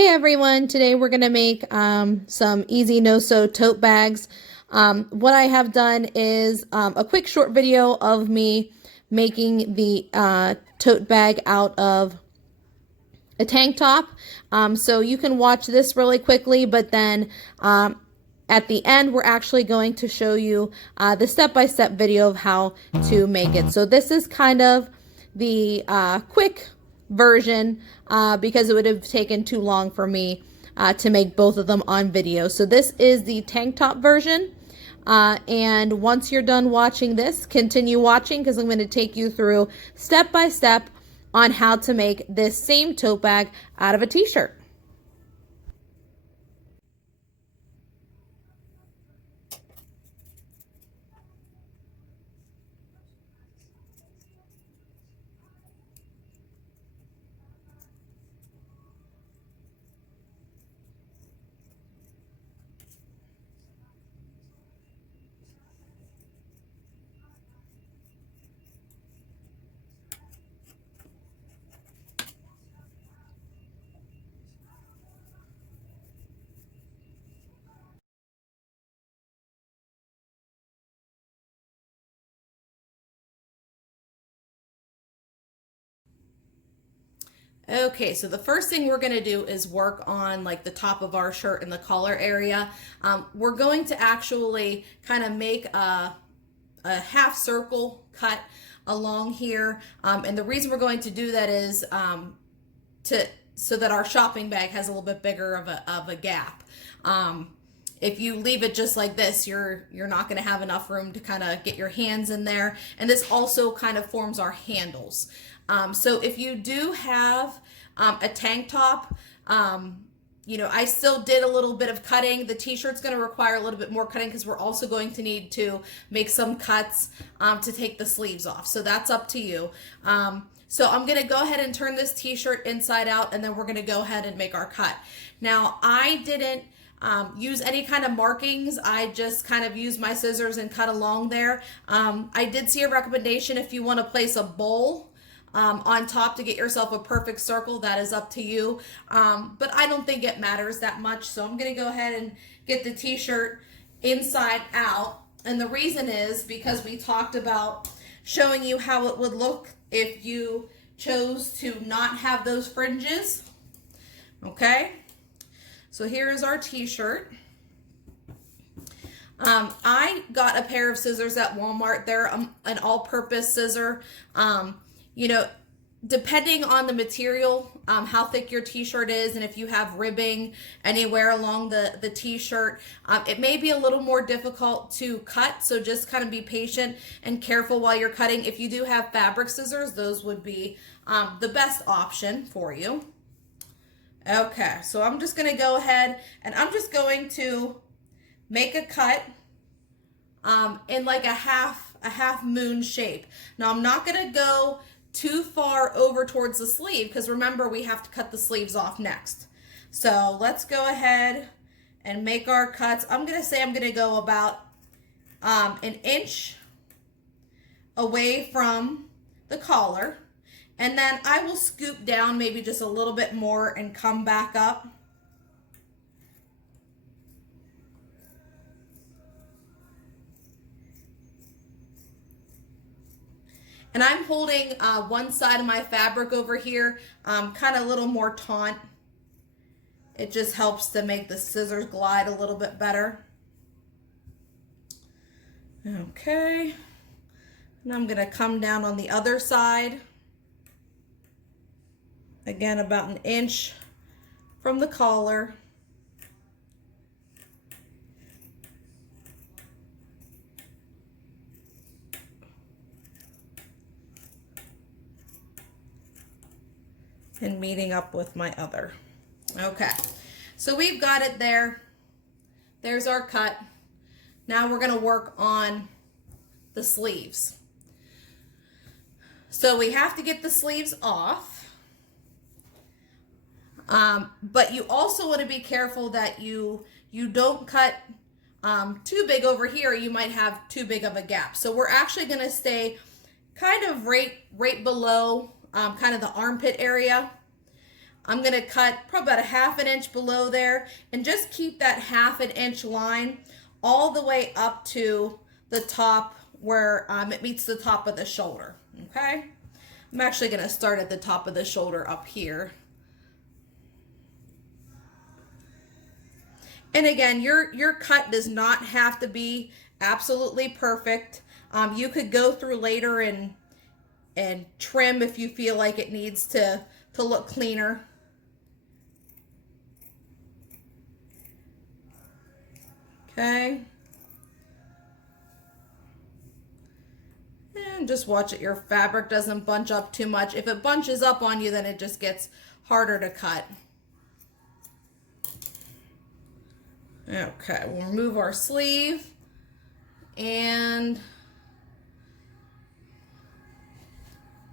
Hey everyone, today we're going to make some easy no-sew tote bags. What I have done is a quick short video of me making the tote bag out of a tank top. So you can watch this really quickly, but then at the end we're actually going to show you the step-by-step video of how to make it. So this is kind of the quick version because it would have taken too long for me to make both of them on video. So this is the tank top version. And once you're done watching this, continue watching because I'm going to take you through step by step on how to make this same tote bag out of a t-shirt. Okay, so the first thing we're going to do is work on like the top of our shirt and the collar area. We're going to actually kind of make a half circle cut along here. And the reason we're going to do that is so that our shopping bag has a little bit bigger of a gap. If you leave it just like this, you're not going to have enough room to kind of get your hands in there. And this also kind of forms our handles. So if you do have a tank top, you know, I still did a little bit of cutting. The t-shirt's going to require a little bit more cutting because we're also going to need to make some cuts to take the sleeves off. So that's up to you. So I'm going to go ahead and turn this t-shirt inside out, and then we're going to go ahead and make our cut. Now, I didn't use any kind of markings. I just kind of used my scissors and cut along there. I did see a recommendation if you want to place a bowl on top to get yourself a perfect circle. That is up to you. But I don't think it matters that much. So I'm going to go ahead and get the t-shirt inside out. And the reason is because we talked about showing you how it would look if you chose to not have those fringes. Okay. So here is our t-shirt. I got a pair of scissors at Walmart. They're an all-purpose scissor. You know, depending on the material, how thick your t-shirt is, and if you have ribbing anywhere along the t-shirt, it may be a little more difficult to cut. So just kind of be patient and careful while you're cutting. If you do have fabric scissors, those would be the best option for you. Okay, so I'm just going to go ahead and I'm just going to make a cut in like a half moon shape. Now I'm not going to go too far over towards the sleeve because remember we have to cut the sleeves off next. So let's go ahead and make our cuts. I'm going to say I'm going to go about an inch away from the collar, and then I will scoop down maybe just a little bit more and come back up. And I'm holding one side of my fabric over here, kind of a little more taut. It just helps to make the scissors glide a little bit better. Okay. And I'm going to come down on the other side. Again, about an inch from the collar. And meeting up with my other. Okay, so we've got it there. There's our cut. Now we're going to work on the sleeves. So we have to get the sleeves off. But you also want to be careful that you don't cut too big over here. You might have too big of a gap. So we're actually going to stay kind of right below kind of the armpit area. I'm going to cut probably about a 1/2 inch below there and just keep that 1/2 inch line all the way up to the top where it meets the top of the shoulder. Okay, I'm actually going to start at the top of the shoulder up here. And again, your cut does not have to be absolutely perfect. You could go through later and trim if you feel like it needs to look cleaner. Okay. And just watch it, your fabric doesn't bunch up too much. If it bunches up on you, then it just gets harder to cut. Okay, we'll remove our sleeve and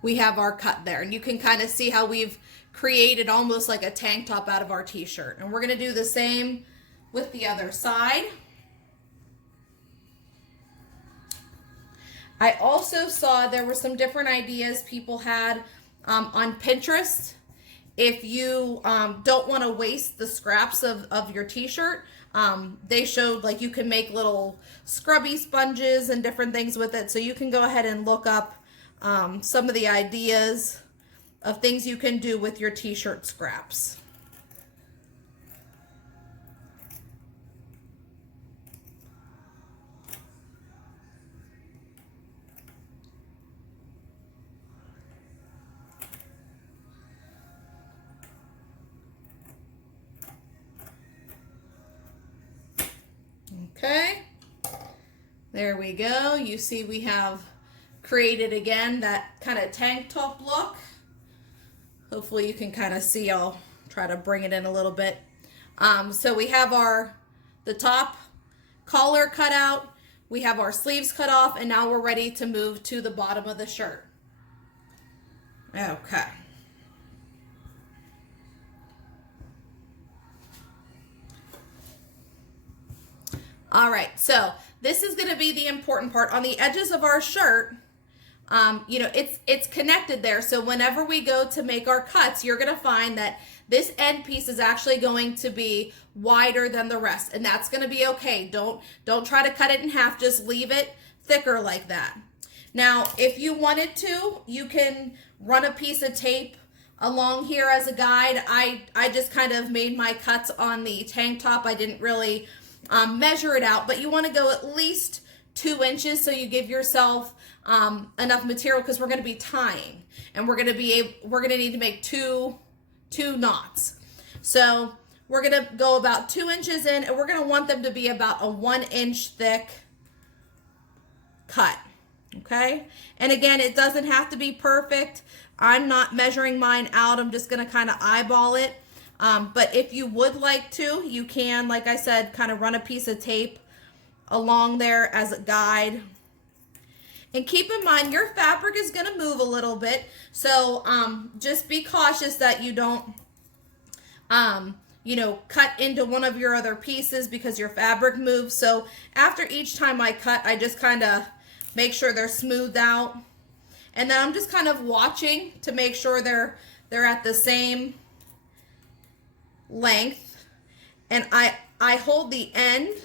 we have our cut there. And you can kind of see how we've created almost like a tank top out of our t-shirt. And we're going to do the same with the other side. I also saw there were some different ideas people had on Pinterest. If you don't want to waste the scraps of your t-shirt, they showed like you can make little scrubby sponges and different things with it. So you can go ahead and look up some of the ideas of things you can do with your t-shirt scraps. Okay, there we go. You see we have created again that kind of tank top look. Hopefully you can kind of see. I'll try to bring it in a little bit. So we have the top collar cut out, we have our sleeves cut off, and now we're ready to move to the bottom of the shirt. Okay. All right, so this is going to be the important part. On the edges of our shirt, you know, it's connected there. So whenever we go to make our cuts, you're going to find that this end piece is actually going to be wider than the rest, and that's going to be okay. Don't try to cut it in half. Just leave it thicker like that. Now, if you wanted to, you can run a piece of tape along here as a guide. I just kind of made my cuts on the tank top. I didn't really measure it out, but you want to go at least 2 inches so you give yourself enough material, because we're going to be tying, and we're going to need to make two knots. So we're going to go about 2 inches in, and we're going to want them to be about a 1 inch thick cut. Okay, and again, it doesn't have to be perfect. I'm not measuring mine out. I'm just going to kind of eyeball it. But if you would like to, you can, like I said, kind of run a piece of tape along there as a guide. And keep in mind, your fabric is going to move a little bit. So just be cautious that you don't, you know, cut into one of your other pieces because your fabric moves. So after each time I cut, I just kind of make sure they're smoothed out. And then I'm just kind of watching to make sure they're at the same length, and I hold the end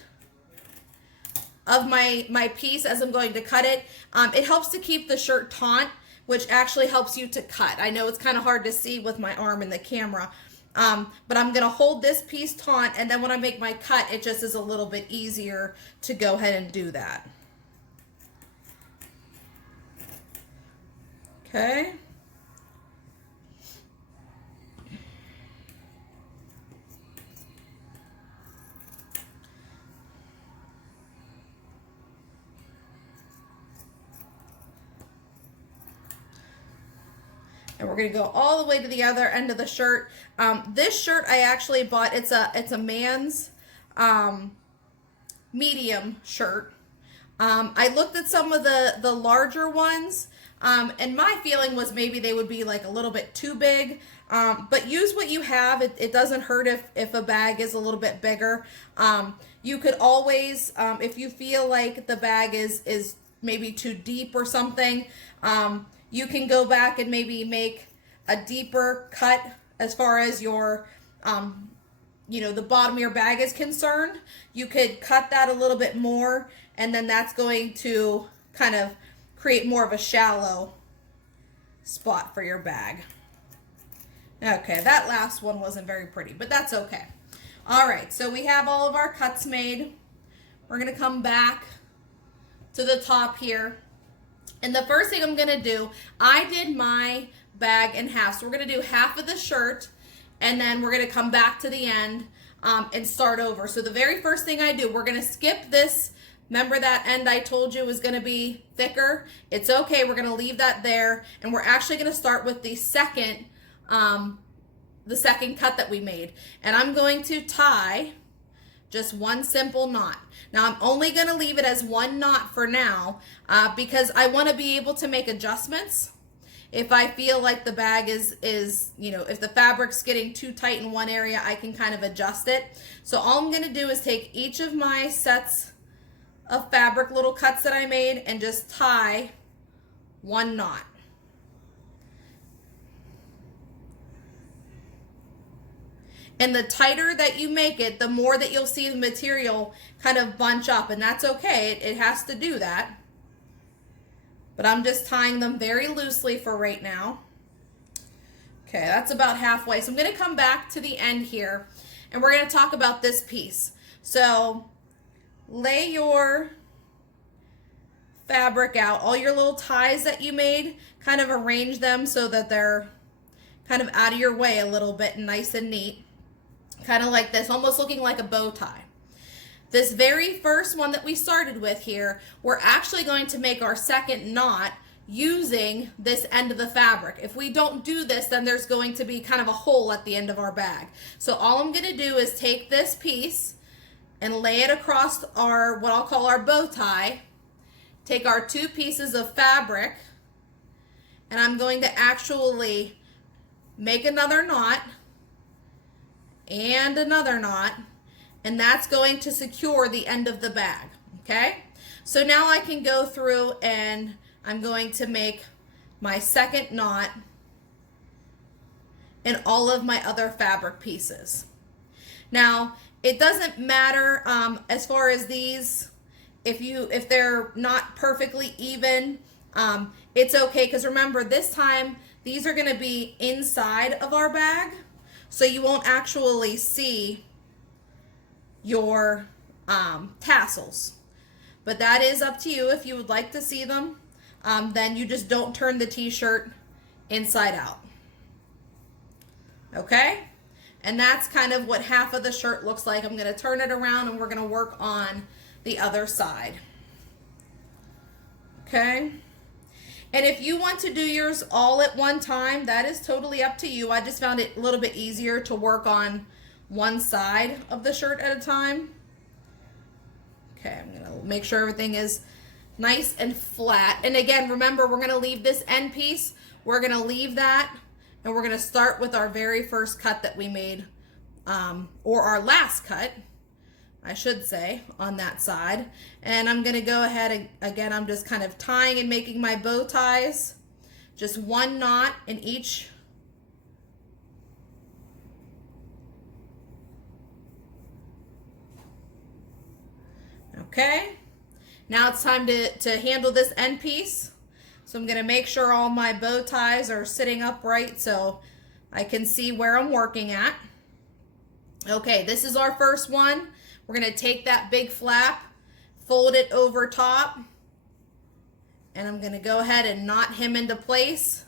of my piece as I'm going to cut it. It helps to keep the shirt taut, which actually helps you to cut. I know it's kind of hard to see with my arm in the camera, but I'm going to hold this piece taut, and then when I make my cut, it just is a little bit easier to go ahead and do that. Okay. And we're going to go all the way to the other end of the shirt. This shirt I actually bought. It's a man's medium shirt. I looked at some of the larger ones, and my feeling was maybe they would be like a little bit too big. But use what you have. It doesn't hurt if a bag is a little bit bigger. You could always, if you feel like the bag is maybe too deep or something, you can go back and maybe make a deeper cut as far as your, the bottom of your bag is concerned. You could cut that a little bit more, and then that's going to kind of create more of a shallow spot for your bag. Okay, that last one wasn't very pretty, but that's okay. All right, so we have all of our cuts made. We're gonna come back to the top here. And the first thing I'm gonna do, I did my bag in half. So we're gonna do half of the shirt, and then we're gonna come back to the end and start over. So the very first thing I do, we're gonna skip this. Remember that end I told you was gonna be thicker? It's okay, we're gonna leave that there. And we're actually gonna start with the second cut that we made. And I'm going to tie just one simple knot. Now I'm only gonna leave it as one knot for now because I wanna be able to make adjustments. If I feel like the bag is if the fabric's getting too tight in one area, I can kind of adjust it. So all I'm gonna do is take each of my sets of fabric, little cuts that I made, and just tie one knot. And the tighter that you make it, the more that you'll see the material kind of bunch up, and that's okay. It has to do that. But I'm just tying them very loosely for right now. Okay, that's about halfway. So I'm gonna come back to the end here, and we're gonna talk about this piece. So lay your fabric out, all your little ties that you made, kind of arrange them so that they're kind of out of your way a little bit and nice and neat. Kind of like this, almost looking like a bow tie. This very first one that we started with here, we're actually going to make our second knot using this end of the fabric. If we don't do this, then there's going to be kind of a hole at the end of our bag. So all I'm going to do is take this piece and lay it across our, what I'll call our bow tie, take our two pieces of fabric, and I'm going to actually make another knot and another knot, and that's going to secure the end of the bag, okay? So now I can go through and I'm going to make my second knot in all of my other fabric pieces. Now, it doesn't matter as far as these, if they're not perfectly even, it's okay, because remember, this time these are gonna be inside of our bag, so you won't actually see your tassels. But that is up to you. If you would like to see them, then you just don't turn the t-shirt inside out. Okay? And that's kind of what half of the shirt looks like. I'm gonna turn it around and we're gonna work on the other side. Okay? And if you want to do yours all at one time, that is totally up to you. I just found it a little bit easier to work on one side of the shirt at a time. Okay, I'm gonna make sure everything is nice and flat. And again, remember, we're gonna leave this end piece. We're gonna leave that, and we're gonna start with our very first cut that we made, or our last cut, I should say, on that side. And I'm gonna go ahead and again, I'm just kind of tying and making my bow ties, just one knot in each. Okay, now it's time to handle this end piece. So I'm gonna make sure all my bow ties are sitting upright so I can see where I'm working at. Okay, this is our first one. We're gonna take that big flap, fold it over top, and I'm gonna go ahead and knot him into place.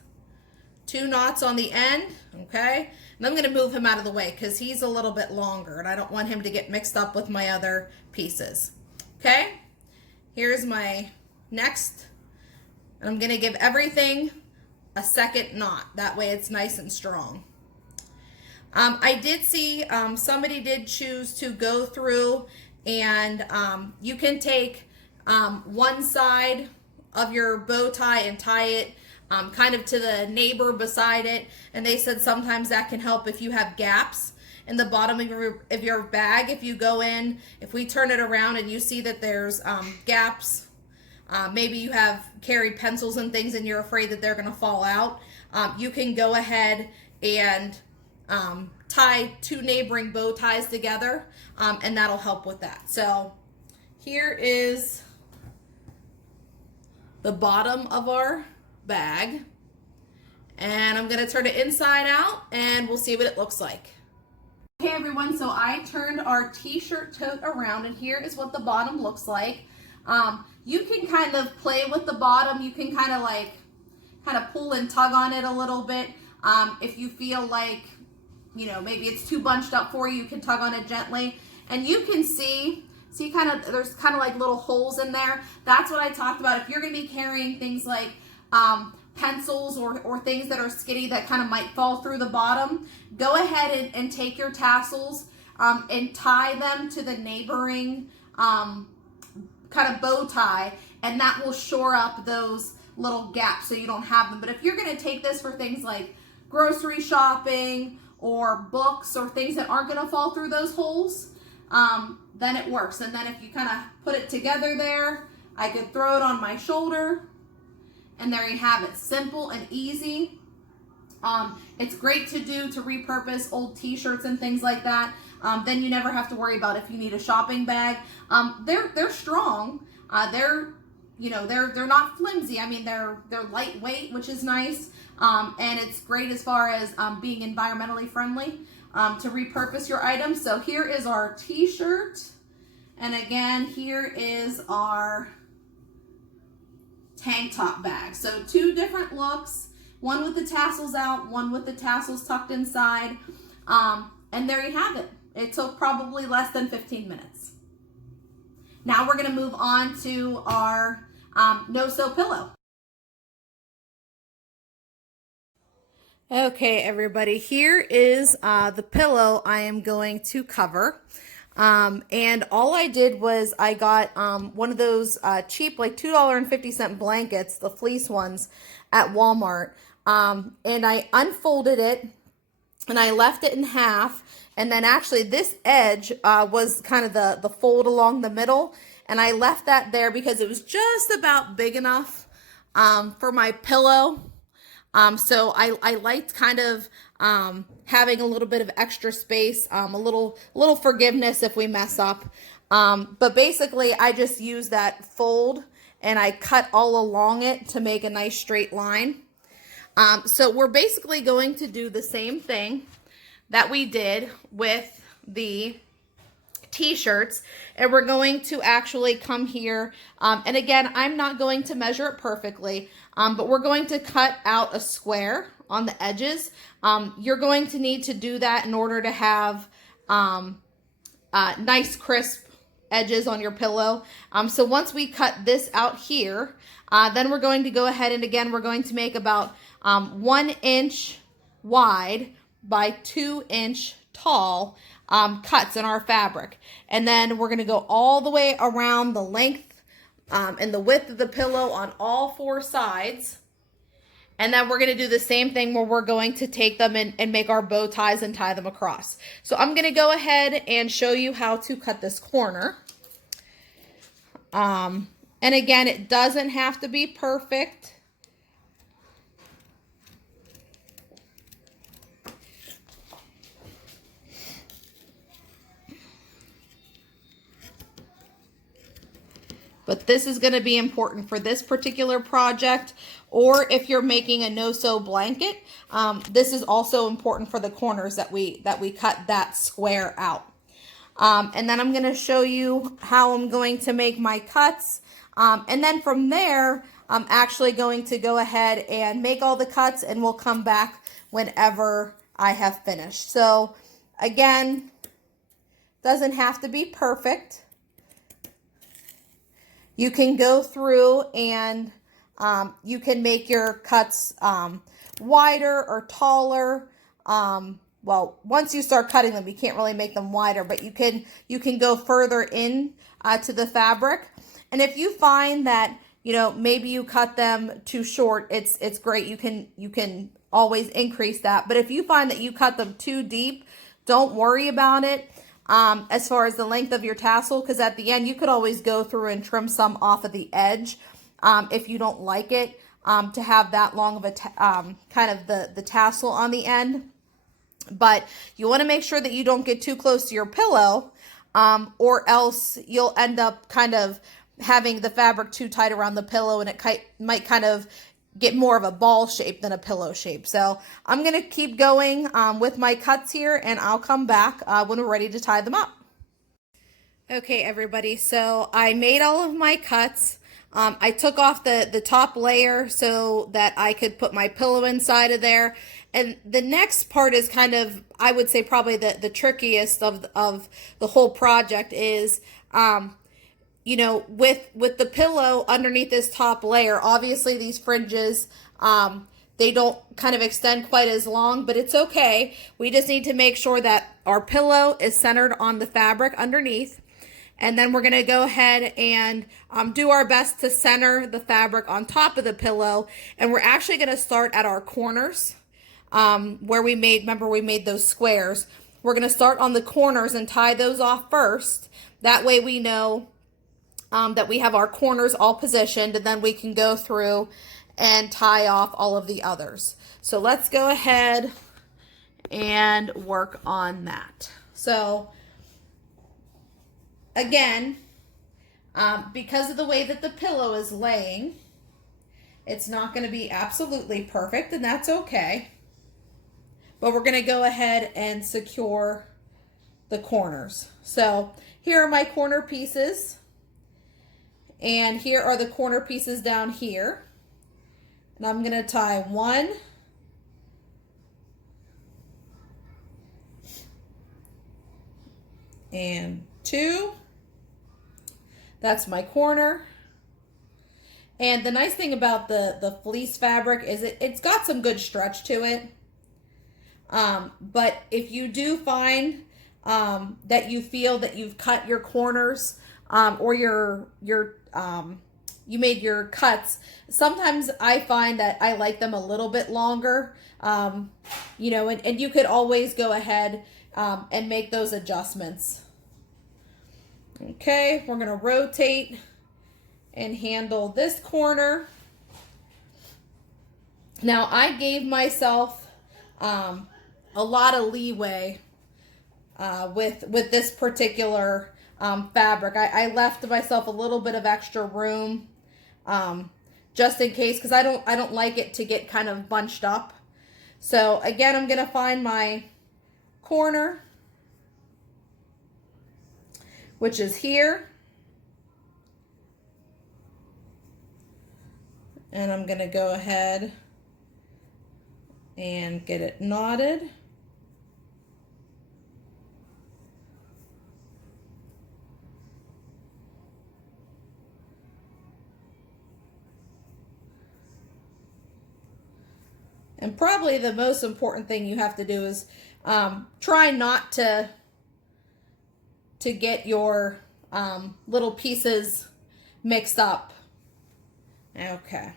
2 knots on the end, okay? And I'm gonna move him out of the way because he's a little bit longer and I don't want him to get mixed up with my other pieces. Okay, here's my next, and I'm gonna give everything a second knot. That way it's nice and strong. I did see somebody did choose to go through and you can take one side of your bow tie and tie it kind of to the neighbor beside it, and they said sometimes that can help if you have gaps in the bottom of your bag. If you go in, if we turn it around and you see that there's gaps, maybe you have carried pencils and things and you're afraid that they're going to fall out, you can go ahead and tie two neighboring bow ties together, and that'll help with that. So here is the bottom of our bag, and I'm going to turn it inside out and we'll see what it looks like. Hey everyone, so I turned our t-shirt tote around and here is what the bottom looks like. You can kind of play with the bottom. You can kind of pull and tug on it a little bit. If you feel like, you know, maybe it's too bunched up for you, you can tug on it gently. And you can see there's kind of like little holes in there. That's what I talked about. If you're going to be carrying things like pencils or things that are skitty that kind of might fall through the bottom, go ahead and take your tassels and tie them to the neighboring kind of bow tie, and that will shore up those little gaps so you don't have them. But if you're going to take this for things like grocery shopping or books or things that aren't going to fall through those holes, then it works. And then if you kind of put it together there, I could throw it on my shoulder, and there you have it. Simple and easy. It's great to do to repurpose old t-shirts and things like that. Then you never have to worry about if you need a shopping bag. They're strong. They're not flimsy. I mean, they're lightweight, which is nice. And it's great as far as being environmentally friendly to repurpose your items. So here is our t-shirt. And again, here is our tank top bag. So two different looks, one with the tassels out, one with the tassels tucked inside. And there you have it. It took probably less than 15 minutes. Now we're going to move on to our no-sew pillow. Okay, everybody, here is the pillow I am going to cover. And all I did was I got one of those cheap, like $2.50 blankets, the fleece ones at Walmart. And I unfolded it and I left it in half. And then actually this edge was kind of the fold along the middle. And I left that there because it was just about big enough for my pillow. So I liked kind of having a little bit of extra space, a little forgiveness if we mess up. But basically I just use that fold and I cut all along it to make a nice straight line. So we're basically going to do the same thing that we did with the t-shirts, and we're going to actually come here, and again, I'm not going to measure it perfectly, but we're going to cut out a square on the edges. You're going to need to do that in order to have nice crisp edges on your pillow. So once we cut this out here, then we're going to go ahead and again, we're going to make about 1 inch wide by 2 inch tall cuts in our fabric. And then we're going to go all the way around the length and the width of the pillow on all 4 sides. And then we're going to do the same thing where we're going to take them and make our bow ties and tie them across. So I'm going to go ahead and show you how to cut this corner. And again, it doesn't have to be perfect. But this is going to be important for this particular project, or if you're making a no-sew blanket, this is also important for the corners that we cut that square out. And then I'm going to show you how I'm going to make my cuts. And then from there, I'm actually going to go ahead and make all the cuts, and we'll come back whenever I have finished. So again, doesn't have to be perfect. You can go through and you can make your cuts wider or taller. Well, once you start cutting them, you can't really make them wider, but you can go further in to the fabric. And if you find that, you know, maybe you cut them too short, it's great. You can always increase that. But if you find that you cut them too deep, don't worry about it. As far as the length of your tassel, because at the end you could always go through and trim some off of the edge if you don't like it to have that long of a kind of the tassel on the end. But you want to make sure that you don't get too close to your pillow, or else you'll end up kind of having the fabric too tight around the pillow, and it might kind of get more of a ball shape than a pillow shape. So I'm going to keep going with my cuts here, and I'll come back when we're ready to tie them up. Okay, everybody, so I made all of my cuts. I took off the top layer so that I could put my pillow inside of there. And the next part is kind of, I would say, probably the trickiest of the whole project is, you know, with the pillow underneath this top layer. Obviously, these fringes, they don't kind of extend quite as long, but it's okay. We just need to make sure that our pillow is centered on the fabric underneath. And then we're going to go ahead and do our best to center the fabric on top of the pillow. And we're actually going to start at our corners where we made, remember we made those squares. We're going to start on the corners and tie those off first. That way we know that we have our corners all positioned, and then we can go through and tie off all of the others. So let's go ahead and work on that. So again, because of the way that the pillow is laying, it's not going to be absolutely perfect, and that's okay. But we're going to go ahead and secure the corners. So here are my corner pieces, and here are the corner pieces down here. And I'm going to tie 1, and 2. That's my corner. And the nice thing about the fleece fabric is it's got some good stretch to it. But if you do find that you feel that you've cut your corners or you made your cuts, sometimes I find that I like them a little bit longer, you know, and you could always go ahead and make those adjustments. Okay, we're going to rotate and handle this corner. Now, I gave myself a lot of leeway with this particular fabric. I left myself a little bit of extra room just in case, because I don't like it to get kind of bunched up. So again, I'm going to find my corner, which is here. And I'm going to go ahead and get it knotted. And probably the most important thing you have to do is try not to get your little pieces mixed up. Okay.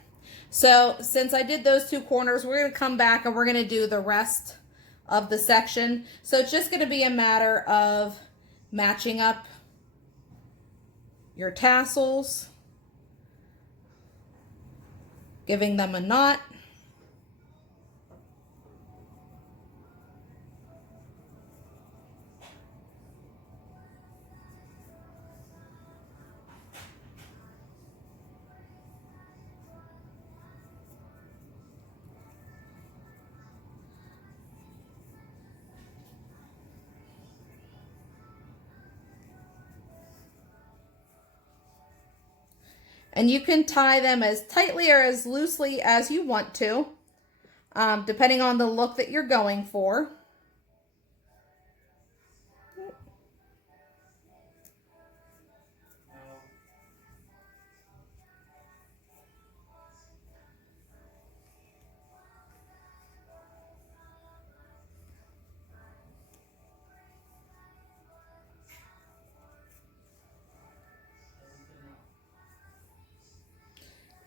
So since I did those 2 corners, we're going to come back and we're going to do the rest of the section. So it's just going to be a matter of matching up your tassels, giving them a knot. And you can tie them as tightly or as loosely as you want to, depending on the look that you're going for.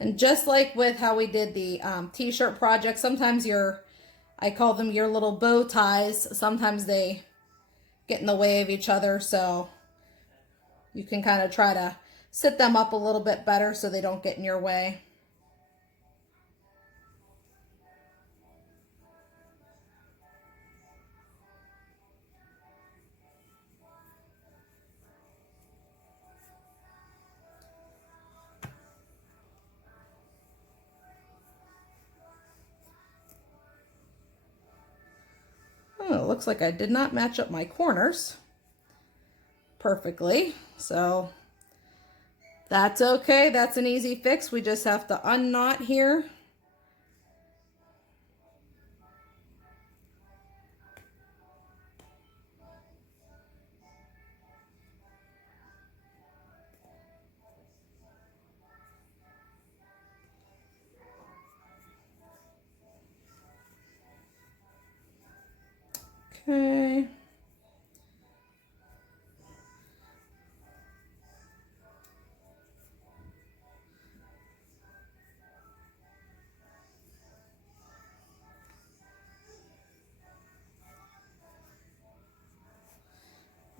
And just like with how we did the t-shirt project, sometimes I call them your little bow ties. Sometimes they get in the way of each other, so you can kind of try to sit them up a little bit better so they don't get in your way. looks like I did not match up my corners perfectly. So that's okay. That's an easy fix. We just have to unknot here. Okay.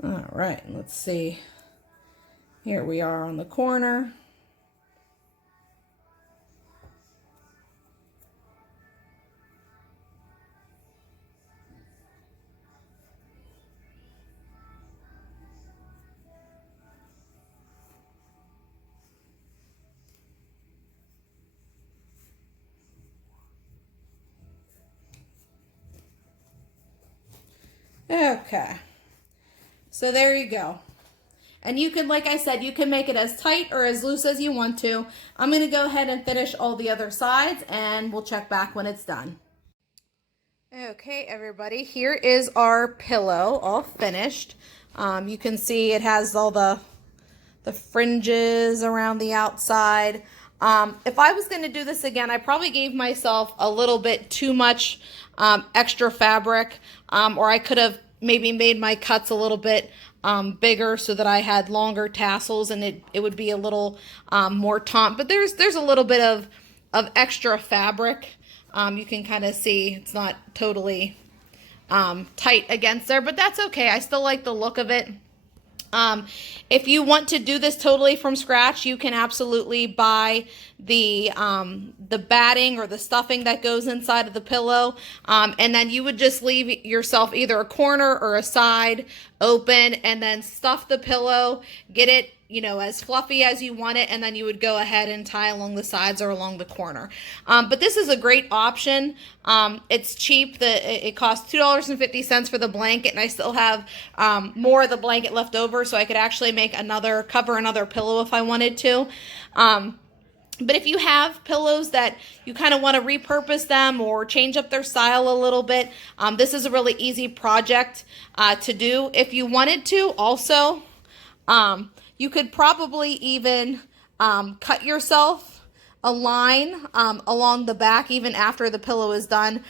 All right, let's see. Here we are on the corner. Okay, so there you go. And you can, like I said, you can make it as tight or as loose as you want to. I'm going to go ahead and finish all the other sides, and we'll check back when it's done. Okay, everybody, here is our pillow all finished. You can see it has all the fringes around the outside. If I was going to do this again, I probably gave myself a little bit too much extra fabric, or I could have maybe made my cuts a little bit bigger so that I had longer tassels, and it would be a little more taut. But there's a little bit of extra fabric. You can kind of see it's not totally tight against there, but that's okay. I still like the look of it. If you want to do this totally from scratch, you can absolutely buy the batting or the stuffing that goes inside of the pillow, and then you would just leave yourself either a corner or a side open, and then stuff the pillow, get it, you know, as fluffy as you want it, and then you would go ahead and tie along the sides or along the corner. But this is a great option. It's cheap. It costs $2.50 for the blanket, and I still have more of the blanket left over, so I could actually make cover another pillow if I wanted to. But if you have pillows that you kind of want to repurpose them or change up their style a little bit, this is a really easy project to do. If you wanted to also, you could probably even cut yourself a line along the back even after the pillow is done.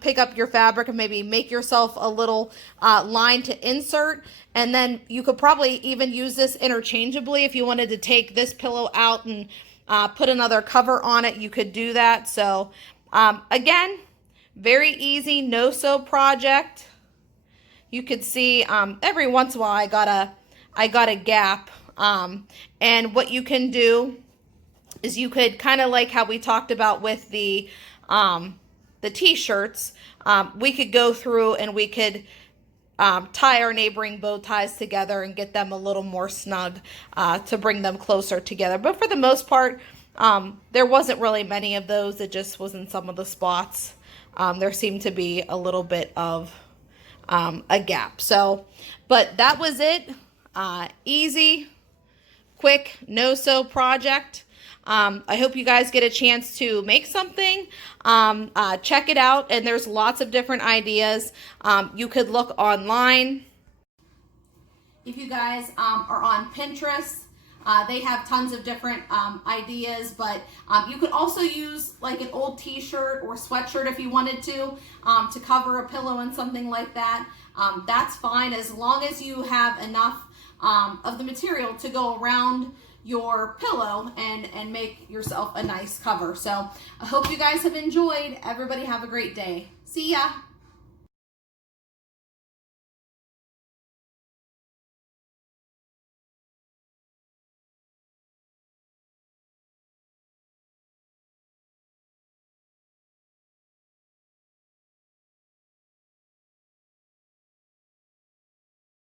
Pick up your fabric and maybe make yourself a little line to insert, and then you could probably even use this interchangeably. If you wanted to take this pillow out and put another cover on it, you could do that. So again, very easy, no-sew project. You could see every once in a while I got a gap, and what you can do is you could kind of like how we talked about with the t-shirts, we could go through and we could tie our neighboring bow ties together and get them a little more snug to bring them closer together. But for the most part, there wasn't really many of those. It just was in some of the spots. There seemed to be a little bit of a gap. So, but that was it. Easy, quick, no-sew project. I hope you guys get a chance to make something. Check it out, and there's lots of different ideas. You could look online. If you guys are on Pinterest, they have tons of different ideas, but you could also use like an old t-shirt or sweatshirt if you wanted to cover a pillow and something like that. That's fine as long as you have enough of the material to go around your pillow and make yourself a nice cover. So I hope you guys have enjoyed. Everybody have a great day. See ya.